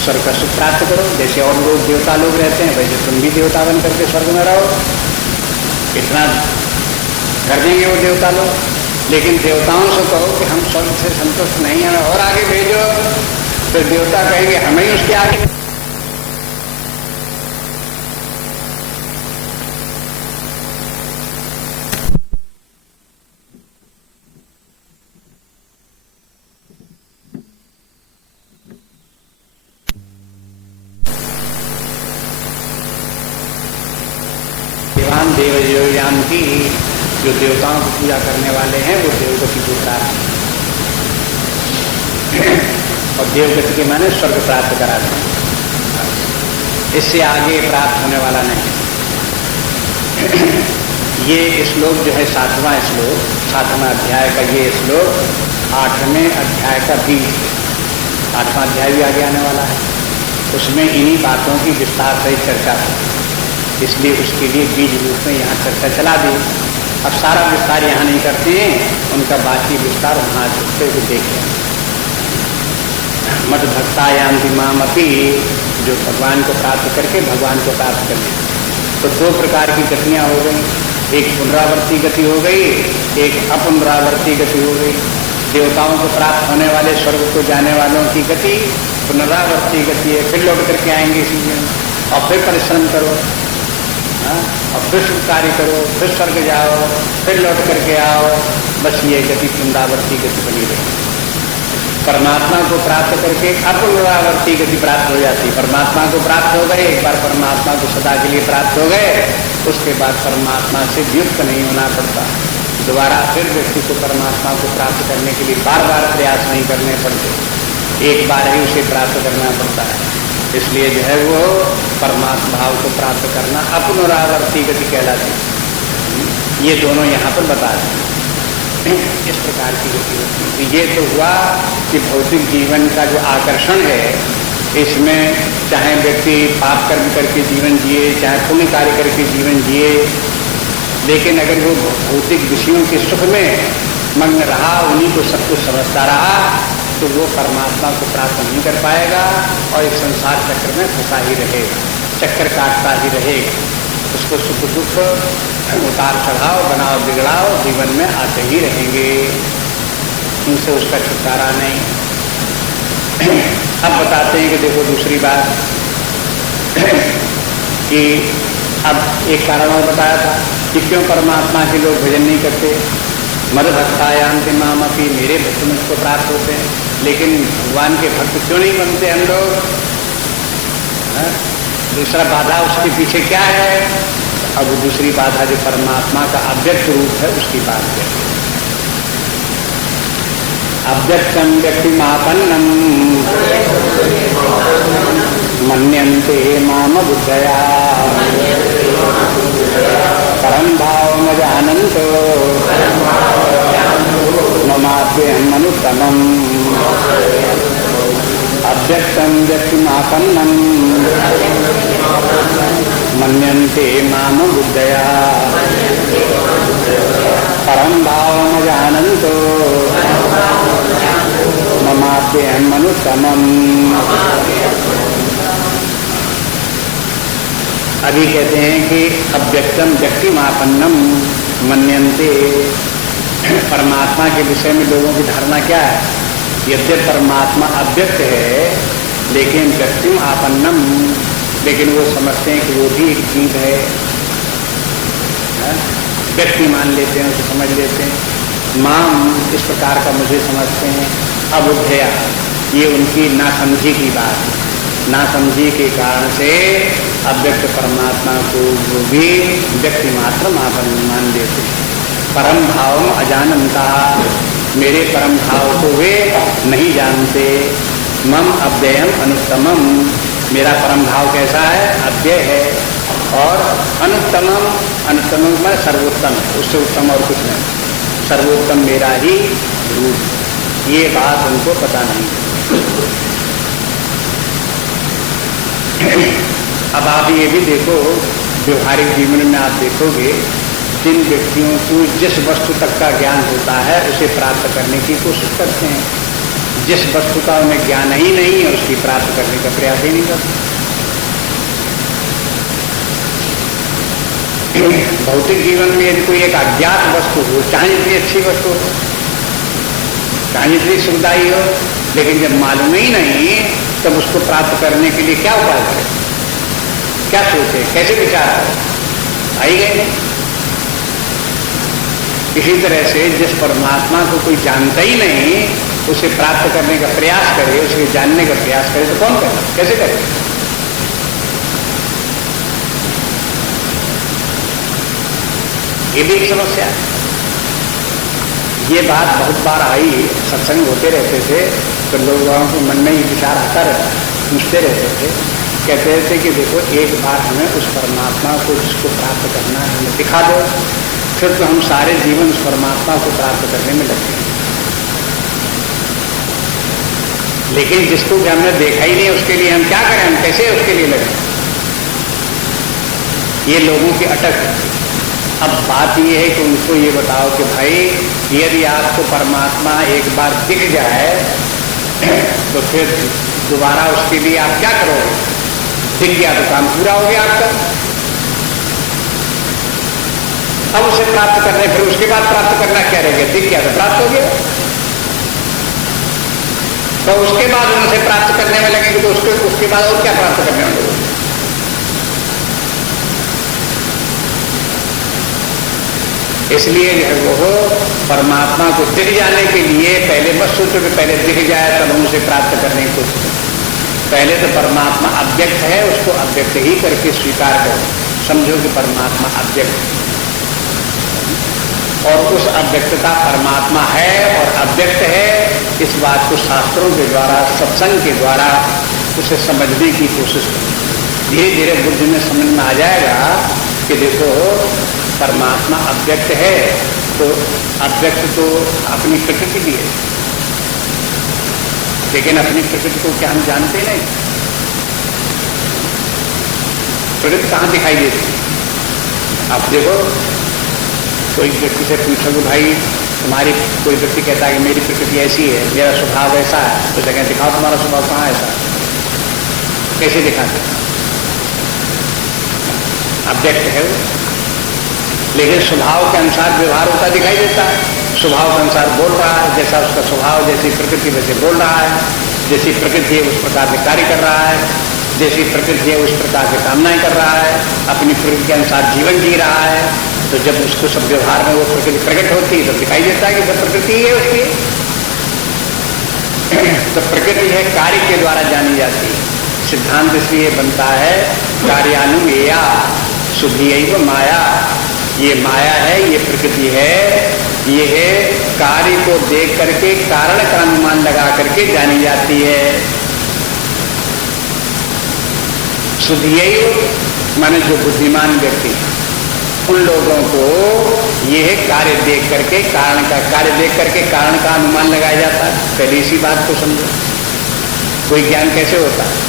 स्वर्ग का सुख प्राप्त करो। जैसे और लोग देवता लोग रहते हैं वैसे तुम भी देवता बन करके स्वर्ग में रहो, इतना कर देंगे वो देवता लोग। लेकिन देवताओं से कहो कि हम स्वर्ग से संतुष्ट नहीं हैं और आगे भेजो, तो देवता कहेंगे हमें ही उसके आगे। देवयोयान्ति, जो देवताओं की पूजा करने वाले हैं वो देवगति को प्राप्त, और देवगति के माने स्वर्ग प्राप्त कराते हैं, इससे आगे प्राप्त होने वाला नहीं। ये श्लोक जो है 7वां श्लोक, 7वां अध्याय का ये श्लोक 8वें अध्याय का बीज, 8वां अध्याय भी आगे आने वाला है, उसमें इन्हीं बातों की विस्तार से चर्चा है, इसलिए उसके लिए बीज रूप में यहाँ चर्चा चला दी। अब सारा विस्तार यहाँ नहीं करते हैं, उनका बाकी विस्तार वहाँ से देखें। मद भक्तायान्ति मामपि, जो भगवान को प्राप्त करके भगवान को प्राप्त कर ले। तो 2 प्रकार की गतियाँ हो गई, एक पुनरावर्ती गति हो गई, एक अपुनरावर्ती गति हो गई। देवताओं को प्राप्त होने वाले स्वर्ग को जाने वालों की गति पुनरावर्ती गति है, फिर लौट करके आएंगे इसी में, और फिर परिश्रम करो, और फिर शुभ कार्य करो, फिर स्वर्ग जाओ, फिर लौट करके आओ, बस ये गति पुनरावर्ती गति बनी रही। परमात्मा को प्राप्त करके अपुनरावर्ती गति प्राप्त हो जाती। परमात्मा को प्राप्त हो गए, एक बार परमात्मा को सदा के लिए प्राप्त हो गए, उसके बाद परमात्मा से युक्त नहीं होना पड़ता, दोबारा फिर व्यक्ति को परमात्मा को प्राप्त करने के लिए बार बार प्रयास नहीं करने पड़ते, एक बार ही उसे प्राप्त करना पड़ता है। इसलिए जो है वो परमात्मा भाव को प्राप्त करना अपुनरावर्ती गति कहलाती है। ये दोनों यहाँ पर बता दें, इस प्रकार की गति होती है। ये तो हुआ कि भौतिक जीवन का जो आकर्षण है, इसमें चाहे व्यक्ति पाप कर्म करके जीवन जिए, चाहे पुण्य कार्य करके जीवन जिए, लेकिन अगर वो भौतिक विषयों के सुख में मग्न रहा, उन्हीं को सब कुछ समझता रहा, तो वो परमात्मा को प्राप्त नहीं कर पाएगा और इस संसार चक्र में फंसा ही रहेगा, चक्कर काटता ही रहेगा। उसको सुख दुख उतार चढ़ाओ, बनाओ बिगड़ाओ जीवन में आते ही रहेंगे, इनसे उसका छुटकारा नहीं। अब बताते हैं कि देखो दूसरी बात कि अब एक कारण और बताया था कि क्यों परमात्मा के लोग भजन नहीं करते। मद भक्तायान्ति मामपि, मेरे भक्त मुझको प्राप्त होते हैं, लेकिन भगवान के भक्त क्यों नहीं बनते हम लोग? दूसरा बाधा उसके पीछे क्या है? अब वो दूसरी बाधा जो परमात्मा का अव्यक्त रूप है उसकी बात है। अव्यक्तम व्यक्तिमापन्नम मन्यन्ते माम बुद्धया परम भाव न जानन्तो ममाप्यहम् अनुत्तमम्। अव्यक्तम व्यक्तिमापन्नम मन्यन्ते माम बुद्धया परम भाव न जानन्तो ममाप्यहम् अनुत्तमम्। अभी कहते हैं कि अव्यक्तम व्यक्तिमापन्नम मन्यन्ते, परमात्मा के विषय में लोगों की धारणा क्या है? यद्यपि परमात्मा अव्यक्त है लेकिन व्यक्तिम आपन्नम, लेकिन वो समझते हैं कि वो भी एक जीव है, व्यक्ति मान लेते हैं, उसे समझ लेते हैं। माम इस प्रकार का मुझे समझते हैं। अबुद्धया ये उनकी नासमझी की बात, नासमझी के कारण से अव्यक्त परमात्मा को वो भी व्यक्ति मात्र मान लेते। परम भाव अजानंता, मेरे परम भाव को वे नहीं जानते। मम अव्ययम अनुत्तमम, मेरा परम भाव कैसा है? अव्यय है। और अनुत्तमम, अनुत्तमम में सर्वोत्तम, उससे उत्तम और कुछ नहीं, सर्वोत्तम मेरा ही रूप। ये बात उनको पता नहीं। अब आप ये भी देखो, व्यवहारिक जीवन में आप देखोगे, जिन व्यक्तियों को जिस वस्तु तक का ज्ञान होता है उसे प्राप्त करने की कोशिश करते हैं, जिस वस्तु का उन्हें ज्ञान ही नहीं है उसकी प्राप्त करने का प्रयास ही नहीं करते। भौतिक जीवन में यदि कोई एक अज्ञात वस्तु हो, चाहे जितनी अच्छी वस्तु हो, चाहे जितनी सुविधाई हो, लेकिन जब मालूम ही नहीं तब उसको प्राप्त करने के लिए क्या उपाय करें, क्या सोचे, कैसे विचार करें? आई गए। इसी तरह से जिस परमात्मा को कोई जानता ही नहीं, उसे प्राप्त करने का प्रयास करे, उसे जानने का प्रयास करे, तो कौन करे, कैसे करे? ये भी एक समस्या है। ये बात बहुत बार आई, सत्संग होते रहते थे तो लोगों को मन में ये विचार आता रहता, पूछते रहते थे, कहते थे कि देखो एक बार हमें उस परमात्मा को जिसको प्राप्त करना है हमें दिखा दो, फिर तो हम सारे जीवन उस परमात्मा को प्राप्त करने में लगते हैं। लेकिन जिसको भी हमने देखा ही नहीं उसके लिए हम क्या करें, हम कैसे उसके लिए लगे? ये लोगों की अटक है। अब बात ये है कि उनको ये बताओ कि भाई यदि आपको परमात्मा एक बार दिख जाए तो फिर दोबारा उसके लिए आप क्या करोगे? दिख गया तो काम पूरा हो गया आपका। अब उसे प्राप्त करने, फिर उसके बाद प्राप्त करना क्या रहेगा? दिख गया तो प्राप्त हो गया, तो उसके बाद उनसे प्राप्त करने में लगेंगे तो उसके बाद और क्या प्राप्त करने में लगेंगे? इसलिए जो है वो परमात्मा को दिख जाने के लिए पहले मत सोचो कि पहले दिख जाए तब हम उसे प्राप्त करने की कोशिश करें। पहले तो परमात्मा अव्यक्त है, उसको अव्यक्त ही करके स्वीकार करो, समझो कि परमात्मा अव्यक्त है और उस अव्यक्तता परमात्मा है और अव्यक्त है, इस बात को शास्त्रों के द्वारा, सत्संग के द्वारा उसे समझने की कोशिश करो। धीरे धीरे बुद्धि में समझ में आ जाएगा कि देखो परमात्मा अव्यक्त है, तो अव्यक्त तो अपनी प्रकृति भी है, लेकिन अपनी प्रकृति को क्या हम जानते नहीं? प्रकृति कहां दिखाई देती है? आप देखो, कोई व्यक्ति से पूछो कि भाई तुम्हारी, कोई व्यक्ति कहता है कि मेरी प्रकृति ऐसी है, मेरा स्वभाव ऐसा है, तो जगह दिखाओ तुम्हारा स्वभाव कहां ऐसा है, कैसे दिखाते? अव्यक्त है वो, लेकिन स्वभाव के अनुसार व्यवहार होता दिखाई देता है, स्वभाव के अनुसार बोल रहा है, जैसा उसका स्वभाव, जैसी प्रकृति वैसे बोल रहा है, जैसी प्रकृति है उस प्रकार से कार्य कर रहा है, जैसी प्रकृति है उस प्रकार से कामनाएं कर रहा है, अपनी प्रकृति के अनुसार जीवन जी रहा है। तो जब उसको सब व्यवहार में वो प्रकृति प्रकट होती है तो दिखाई देता है कि सब प्रकृति है उसकी। तो प्रकृति है कार्य के द्वारा जानी जाती है। सिद्धांत इसलिए बनता है कार्यानुमेया शुद्धि माया, ये माया है, ये प्रकृति है, ये है कार्य को देख करके कारण का अनुमान लगा करके जानी जाती है। शुद्धि माने जो बुद्धिमान व्यक्ति, उन लोगों को ये कार्य देख करके कारण का, कार्य देख करके कारण का अनुमान लगाया जाता है। पहले इसी बात को समझो, कोई ज्ञान कैसे होता है?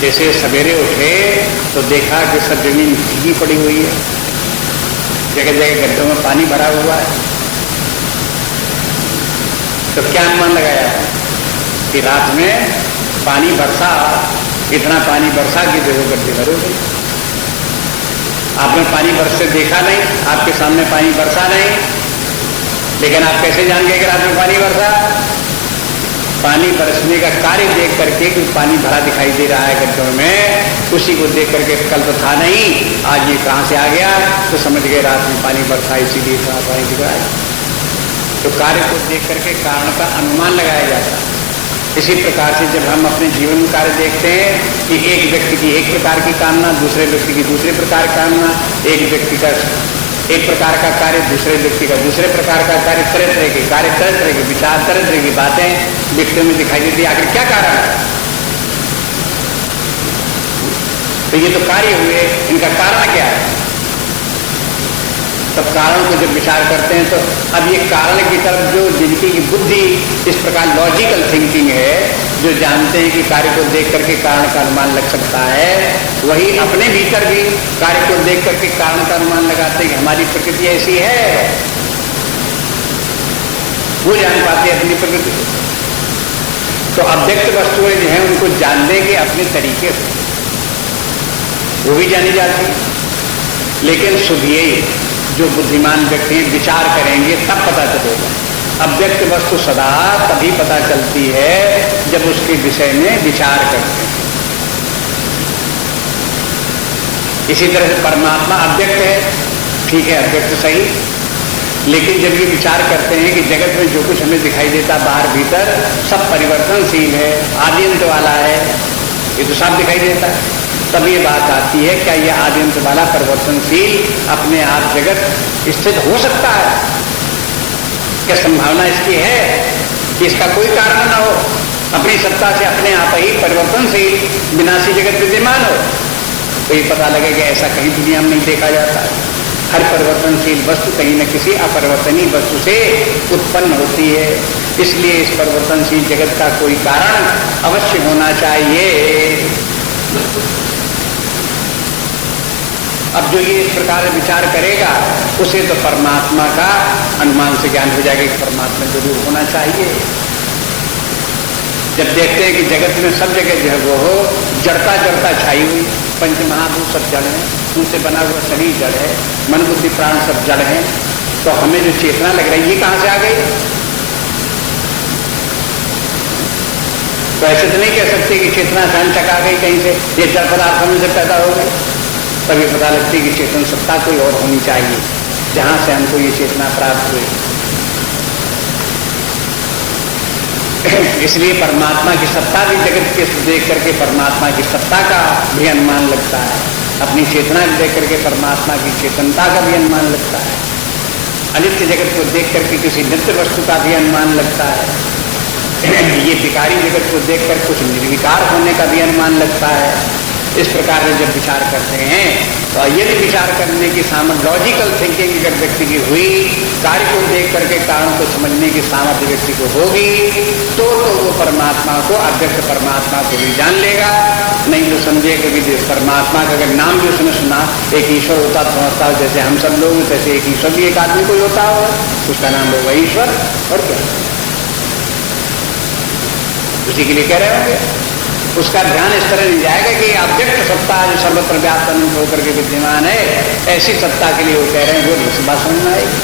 जैसे सवेरे उठे तो देखा कि सब जमीन भीगी पड़ी हुई है, जगह जगह गड्ढों में पानी भरा हुआ है, तो क्या अनुमान लगाया कि रात में पानी बरसा, इतना पानी बरसा कि देखो गड्ढे भरे हो गए। आपने पानी बरसते देखा नहीं, आपके सामने पानी बरसा नहीं, लेकिन आप कैसे जान गए कि रात में पानी बरसा? पानी बरसने का कार्य देख करके कि पानी भरा दिखाई दे रहा है गड्ढों में, उसी को देख करके कल तो था नहीं, आज ये कहां से आ गया, तो समझ गए रात में पानी बरसा, इसीलिए पानी दिख रहा है। तो कार्य को देख करके कारण का अनुमान लगाया जाता है। इसी प्रकार से जब हम अपने जीवन में कार्य देखते हैं कि एक व्यक्ति की एक प्रकार की कामना, दूसरे व्यक्ति की दूसरे प्रकार की कामना, एक व्यक्ति का एक प्रकार का कार्य, दूसरे व्यक्ति का दूसरे प्रकार का कार्य, तरह तरह के कार्य, तरह तरह के विचार, तरह तरह की बातें व्यक्तियों में दिखाई देती है। आखिर क्या कारण है? तो ये तो कार्य हुए, इनका कारण क्या है? तब कारण को जब विचार करते हैं तो अब ये कारण की तरफ जो जिनकी बुद्धि इस प्रकार लॉजिकल थिंकिंग है, जो जानते हैं कि कार्य को देख करके कारण का अनुमान लग सकता है, वही अपने भीतर भी कार्य को देख करके कारण का अनुमान लगाते हैं कि हमारी प्रकृति ऐसी है। वो जान पाते हैं अपनी प्रकृति को। तो अव्यक्त वस्तुएं जो है उनको जानने के अपने तरीके से वो भी जानी जाती है, लेकिन सुधिए जो बुद्धिमान व्यक्ति विचार करेंगे तब पता चलेगा। अव्यक्त वस्तु सदा तभी पता चलती है जब उसके विषय में विचार करते हैं। इसी तरह से परमात्मा अव्यक्त है, ठीक है, अव्यक्त सही, लेकिन जब ये विचार करते हैं कि जगत में जो कुछ हमें दिखाई देता बाहर भीतर सब परिवर्तनशील है, आदि अंत वाला है, ये तो सब दिखाई देता है। तब ये बात आती है, क्या यह आदि अंत वाला परिवर्तनशील अपने आप जगत स्थित हो सकता है? क्या संभावना इसकी है कि इसका कोई कारण न हो, अपनी सत्ता से अपने आप ही परिवर्तनशील विनाशी जगत विद्यमान हो? तो ये पता लगे कि ऐसा कहीं दुनिया में नहीं देखा जाता है। हर परिवर्तनशील वस्तु कहीं न किसी अपरिवर्तनीय वस्तु से उत्पन्न होती है, इसलिए इस परिवर्तनशील जगत का कोई कारण अवश्य होना चाहिए। अब जो ये इस प्रकार विचार करेगा उसे तो परमात्मा का अनुमान से ज्ञान हो जाएगा कि परमात्मा जरूर होना चाहिए। जब देखते हैं कि जगत में सब जगह जो है वो हो जड़ता जड़ता छाई हुई, पंच महाभूत सब जड़ है, उनसे बना हुआ शरीर जड़ है, मन बुद्धि प्राण सब जड़ है, तो हमें जो चेतना लग रही है ये कहां से आ गई? तो ऐसे तो नहीं कह सकते कि चेतना अचानक आ गई कहीं से, ये जड़ पदार्थ हमें से पैदा हो गई। तभी पता लगती है कि चेतन सत्ता कोई और होनी चाहिए जहां से हमको ये चेतना प्राप्त हुई। इसलिए परमात्मा की सत्ता भी जगत के देख करके परमात्मा की सत्ता का भी अनुमान लगता है, अपनी चेतना देख करके परमात्मा की चेतनता का भी अनुमान लगता है, अनित्य जगत को देख करके किसी नित्य वस्तु का भी अनुमान लगता है, ये विकारी जगत को देखकर कुछ निर्विकार होने का भी अनुमान लगता है। इस प्रकार से जब विचार करते हैं तो यदि विचार करने की सामर्थ्य लॉजिकल थिंकिंग अगर व्यक्ति की हुई, कार्य को देख करके कारण को समझने की सामर्थ्य व्यक्ति को होगी तो वो परमात्मा को, अव्यक्त परमात्मा को भी जान लेगा। नहीं तो समझे कि परमात्मा का अगर नाम भी उसने सुना, एक ईश्वर होता समझता हो जैसे हम सब लोग, जैसे एक ईश्वर भी एक आदमी कोई होता हो, उसका नाम होगा ईश्वर, और क्या उसी के लिए कह रहे होंगे। उसका ध्यान इस तरह नहीं जाएगा कि अव्यक्त सत्ता जो सर्वत्र व्याप्त अनंत होकर के विद्यमान है, ऐसी सत्ता के लिए वो कह रहे हैं, वो दूसरी बात समझ में आएगी।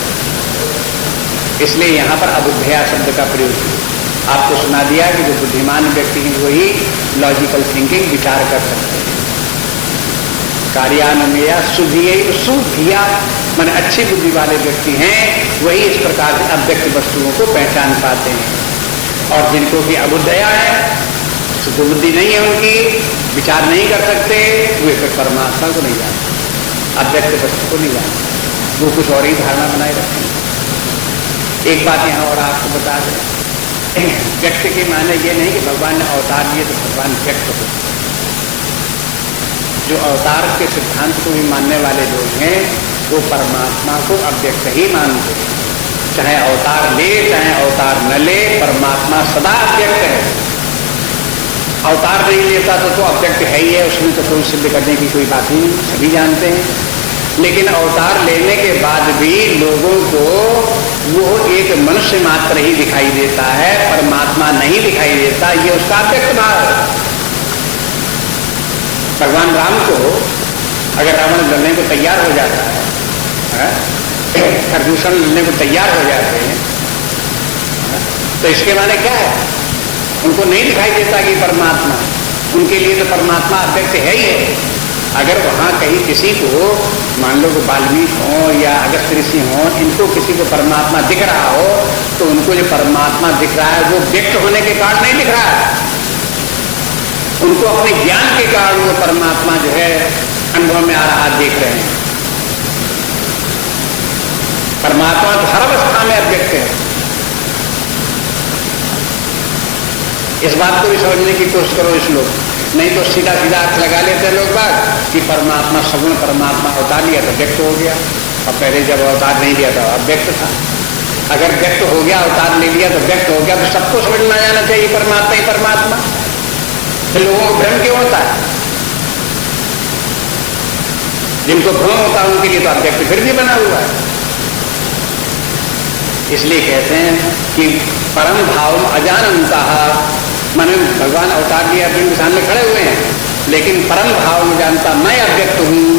इसलिए यहाँ पर अबुद्धया शब्द का प्रयोग किया। आपको सुना दिया कि जो बुद्धिमान व्यक्ति हैं वही लॉजिकल थिंकिंग विचार कर सकते हैं। कार्यान्वया सुधिया, सुधिया मन अच्छी बुद्धि वाले व्यक्ति हैं, वही इस प्रकार से अव्यक्त वस्तुओं को पहचान पाते हैं। और जिनको भी अबुद्धया है, शुद्ध बुद्धि नहीं है, उनकी विचार नहीं कर सकते, वे फिर परमात्मा को नहीं जानते, अव्यक्त वस्तु को नहीं जानते, वो कुछ और ही धारणा बनाए रखते हैं। एक बात यहाँ और आपको बता दें, व्यक्त के माने ये नहीं कि भगवान ने अवतार लिए तो भगवान व्यक्त हो। जो अवतार के सिद्धांत को भी मानने वाले लोग हैं वो परमात्मा को अव्यक्त ही मानते हैं। चाहे अवतार ले चाहे अवतार न ले, परमात्मा सदा अव्यक्त है। अवतार नहीं लेता तो अव्यक्त है ही है, उसमें तो कोई सिद्ध करने की कोई बात नहीं, सभी जानते हैं। लेकिन अवतार लेने के बाद भी लोगों को वो एक मनुष्य मात्र ही दिखाई देता है, परमात्मा नहीं दिखाई देता, ये उसका अव्यक्त भाव है। भगवान राम को अगर रावण लड़ने को तैयार हो जाता है, खरदूषण लड़ने को तैयार हो जाते हैं, तो इसके माने क्या है? उनको नहीं दिखाई देता कि परमात्मा, उनके लिए तो परमात्मा अव्यक्त है ही है। अगर वहां कहीं किसी को, मान लो वाल्मीकि हो या अगस्त ऋषि हो, इनको किसी को परमात्मा दिख रहा हो, तो उनको जो परमात्मा दिख रहा है वो व्यक्त होने के कारण नहीं दिख रहा है, उनको अपने ज्ञान के कारण वो परमात्मा जो है अनुभव में आ रहा, देख रहे हैं। परमात्मा तो हर अवस्था में अव्यक्त है। इस बात को भी समझने की कोशिश करो इस लोग, नहीं तो सीधा सीधा अर्थ लगा लेते हैं लोग बात कि परमात्मा सगुण परमात्मा अवतार लिया तो व्यक्त हो गया, और पहले जब अवतार नहीं लिया था अव्यक्त था। अगर व्यक्त हो गया, अवतार ले लिया तो व्यक्त हो गया, तो सबको समझ में आ जाना चाहिए परमात्मा ही परमात्मा। तो लोगों को भ्रम क्यों होता है? जिनको भ्रम होता है उनके लिए तो अव्यक्त फिर भी बना हुआ है। इसलिए कहते हैं कि परम भाव अजानंता, माने भगवान अवतार लिया अर्जुन के सामने खड़े हुए हैं, लेकिन परम भाव में जानता मैं अव्यक्त हूं,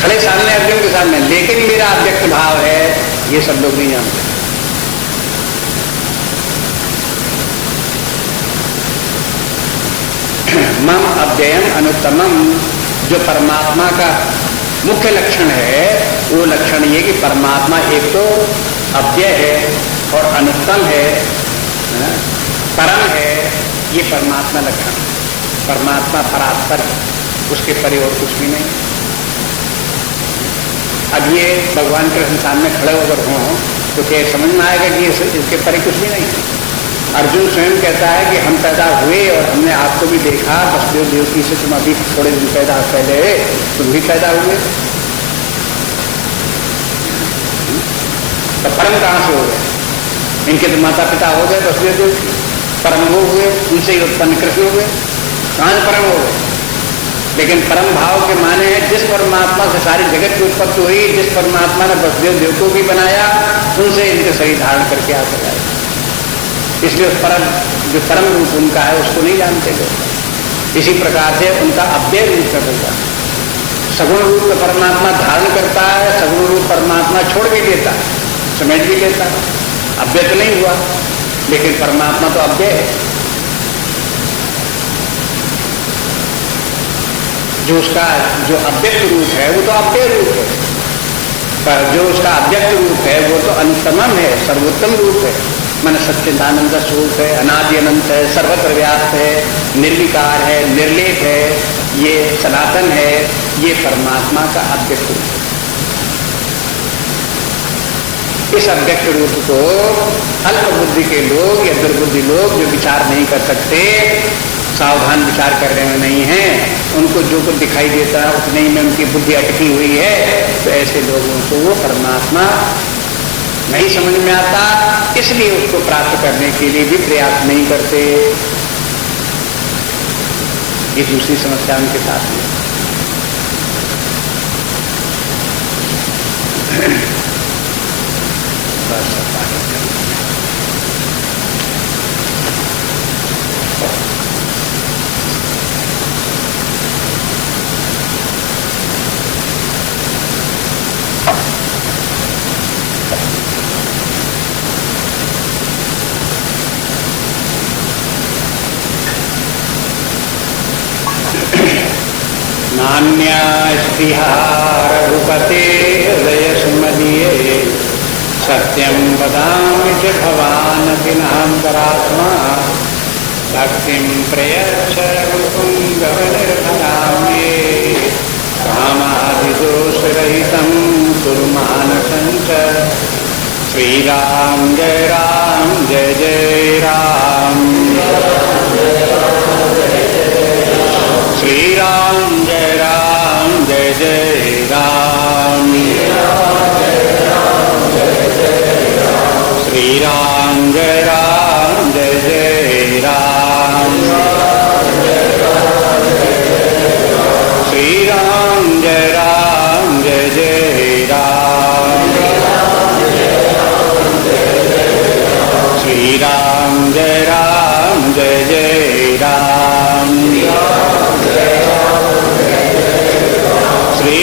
खड़े सामने अर्जुन के सामने, लेकिन मेरा अव्यक्त भाव है, ये सब लोग नहीं जानते। मम अव्ययम अनुत्तमम, जो परमात्मा का मुख्य लक्षण है वो लक्षण ये कि परमात्मा एक तो अव्यय है और अनुत्तम है, परम है, ये परमात्मा लक्षण। परमात्मा परात्पर है, उसके परे और कुछ भी नहीं। अब ये भगवान कृष्ण सामने खड़े होकर हों तो क्या समझ में आएगा कि इसके परे कुछ भी नहीं है? अर्जुन स्वयं कहता है कि हम पैदा हुए और हमने आपको भी देखा, वसुदेव देवकी से तुम अभी थोड़े दिन पैदा पहले तुम भी पैदा हुए, तो परम कहां से हो गए? इनके तो माता पिता हो गए वसुदेव देवकी, परम वो हुए, उनसे ही उत्पन्न कृष्ण हुए, कहां से परम हो गए? लेकिन परम भाव के माने हैं जिस परमात्मा से सारी जगत की उत्पत्ति हुई, जिस परमात्मा ने वसुदेव देव को भी बनाया, उनसे इनके शरीर धारण करके आ सका। इसलिए उस परम, जो परम रूप उनका है उसको नहीं जानते लोग। इसी प्रकार से उनका अव्यय रूप का होगा। सगुण रूप में परमात्मा धारण करता है, सगुण रूप परमात्मा छोड़ भी देता है, समेट भी लेता है, अव्यय तो नहीं हुआ, लेकिन परमात्मा तो अव्यय है। जो उसका जो अव्यक्त रूप है वो तो अव्यय रूप है, पर जो उसका अव्यक्त रूप है वो तो अनुत्तमम है, सर्वोत्तम रूप है। मन सच्चिदानंद स्वरूप है, अनादि अनंत है, सर्वत्र व्याप्त है, निर्विकार है, निर्लेप है, ये सनातन है, ये परमात्मा का अव्यक्त रूप है। इस अव्यक्त रूप को अल्प बुद्धि के लोग या दुर्बुद्धि लोग जो विचार नहीं कर सकते, सावधान विचार कर रहे नहीं हैं, उनको जो कुछ दिखाई देता है उतने ही में उनकी बुद्धि अटकी हुई है, तो ऐसे लोगों को वो परमात्मा नहीं समझ में आता, इसलिए उसको प्राप्त करने के लिए भी प्रयास नहीं करते। ये दूसरी समस्या उनके साथ में। बस नान्या स्पृहा रघुपते हृदय सुमदीये, सत्यं वदामि च भवानपि नान्तरात्मा, भक्तिं प्रयच्छ रघुपुङ्गव निर्भरां मे, कामादिदोषरहितं कुरु मानसं च। श्रीराम जय जय राम, श्रीराम जय जय राम, श्रीराम जय जय राम, श्रीराम जय जय राम, श्रीराम जय जय राम, श्री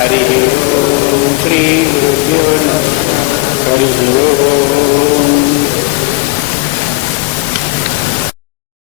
हरि ओम श्री गुरुभ्यो नमः। हरि ओम।